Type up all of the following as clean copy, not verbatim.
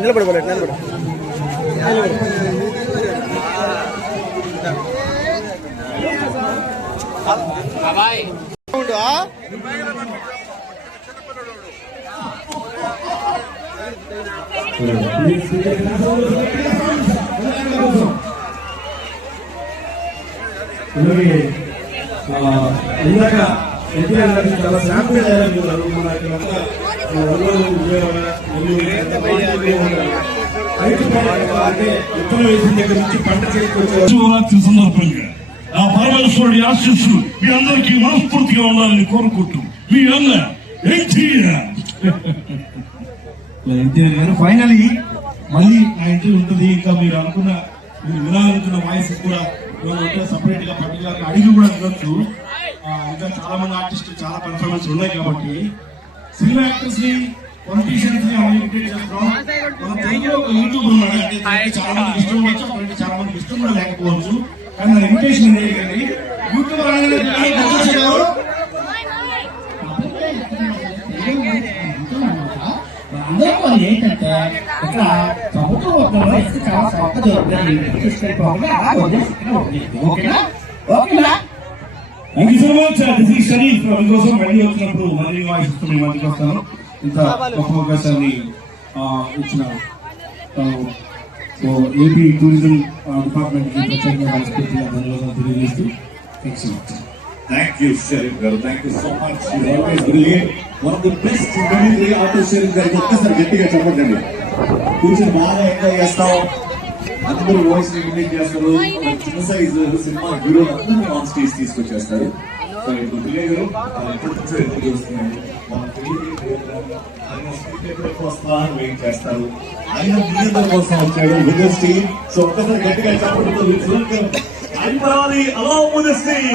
నిలబడి ఇందాక చాలా శాంపుల్ శివరాత్రి సందర్భంగా ఆ పరమేశ్వరుడి ఆశీస్సులు మీ అందరికీ మనస్ఫూర్తిగా ఉండాలని కోరుకుంటూ మీ అన్న ఎన్టీఆర్ గారు ఫైనలీ మళ్ళీ నా ఇంటి ఉంటుంది. ఇంకా మీరు వినాలనుకున్న వాయిస్ కూడా సపరేట్ గా పర్టికులర్ అడిగి కూడా వినొచ్చు. ఇంకా చాలా మంది ఆర్టిస్టులు చాలా పర్ఫార్మెన్స్ ఉన్నాయి కాబట్టి సినిమా యాక్టర్స్ ని పొలిటీషియన్స్ ని ఇన్వైట్ చేస్తున్నాం. మన తెలుగులో ఒక యూట్యూబ్ ఉన్నాడు, చాలా మంది ఇష్టం ఉండొచ్చు, అటువంటి చాలా మందికి ఇష్టం కూడా లేకపోవచ్చు. కానీ నా ఇన్విటేషన్ ఏంటంటే యూట్యూబ్ అందరూ ఏంటంటే ఇక్కడ ప్రభుత్వం ఒక చాలా సొంత ఓకేనా ఓకేనా. Thank you so much. This is Sharif. మీకోసం మళ్ళీ వచ్చినప్పుడు మళ్ళీ వాయిస్ ఇస్తూ మీ మధ్యకి వస్తాను. ఇంత గొప్ప అవకాశాన్ని ఇచ్చిన ఏపీ టూరిజం డిపార్ట్మెంట్ కి ప్రత్యేకంగా మనస్ఫూర్తిగా ధన్యవాదాలు తెలియజేస్తూ థ్యాంక్ యూ షరీఫ్ గారు. Thank you so much. One of the best military auto sharing గారికి ఒక్కసారి గట్టిగా చెప్పండి. కూర్చొని బాగా ఎంజాయ్ చేస్తాం, అందరూ వాయిస్ ఇమిటేట్ చేస్తారు. ఒక చిన్న సైజు సినిమా హీరోలు అందరినీ ఆన్ స్టేజ్ తీసుకొచ్చేస్తారు. సో ఇప్పుడు విజయ్ గారు ఎప్పటి నుంచో ఎదురు చూస్తున్నాడు. మన ఆయన స్పీకర్ ఎప్పుడు వస్తా అని వెయిట్ చేస్తారు. ఆయన విజేత కోసం వచ్చాడు విజయ్ టీమ్. సో ఒక్కసారి గట్టిగా చెప్పడంతో రావాలి అలా విజయ్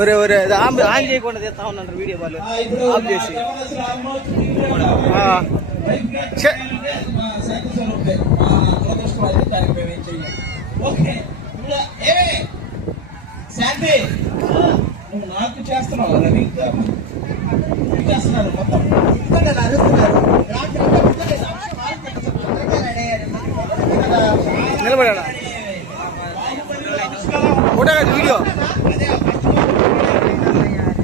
ఒరే ఒరే ఆన్ చేయకుండా తెస్తా ఉన్నారు వీడియో వాళ్ళు ఆఫ్ చేసి నువ్వు నాకు చేస్తున్నావు రవి చేస్తున్నారు మొత్తం నిలబడా ఫోటో వీడియో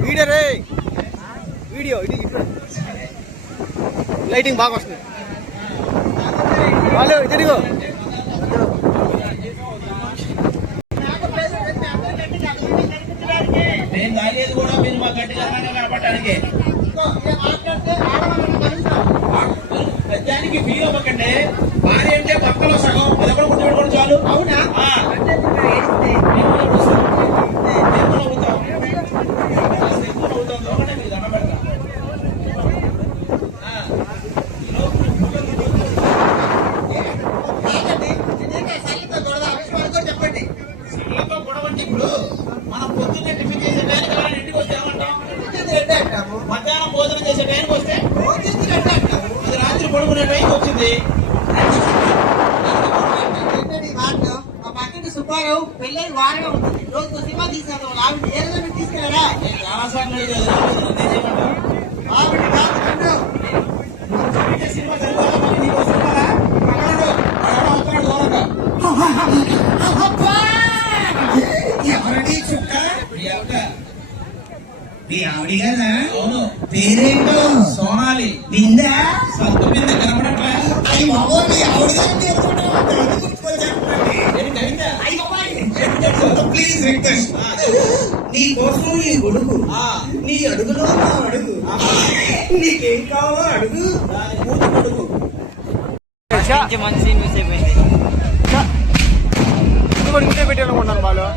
వీడియో రే వీడియో ఇది ఇప్పుడు లైటింగ్ బాగా వస్తుంది వాళ్ళు తిరిగో నేను తాగేది కూడా మీరు మా గట్టిగా కనపడటానికి పెద్దానికి ఫీల్ అవ్వకండి. భార్య అంటే పక్కలో సగం అది కూడా గుర్తుపెట్టుకోండి చాలు. అవునా చెప్పండి. సగలతో గొడవండి. ఇప్పుడు మనం పొద్దున్నే టిఫిన్ చేసే టైంకి అలా ఇంటికి వస్తే ఏమంటాం? మధ్యాహ్నం భోజనం చేసే టైంకి వస్తే అది రాత్రి పడుకునే టైంకి వచ్చింది. సుబ్బారావు పెళ్ళై వారమే ఉంటుంది. రోజు సినిమా తీసేద్దాం. ఆవిడ ఏదైనా తీసుకెళ్ళరా? నేను చాలా సార్లు అడిగాను. ఆవిడ సినిమా సరిపోదా? మరి నీకు వస్తున్నారా? వస్తున్నాడు దూరంగా. ఎవరని చుక్క మీ ఆవిడ కదా? అవును. పేరేంటో? సోనాలి. బిందా సత్తు మీద కనబడట్లే. అయ్యి బాబో మీ ఆవిడ ప్లీజ్ రిక్వెస్ట్. నీ కోసం ఈ గొడుగు, నీ అడుగులో నా అడుగు, నీకేం కావాలో అడుగు. మూతి కొడుకు మంచి సీన్ మిస్ అయిపోయింది ఇంటే పెట్టాలనుకుంటున్నాను వాళ్ళు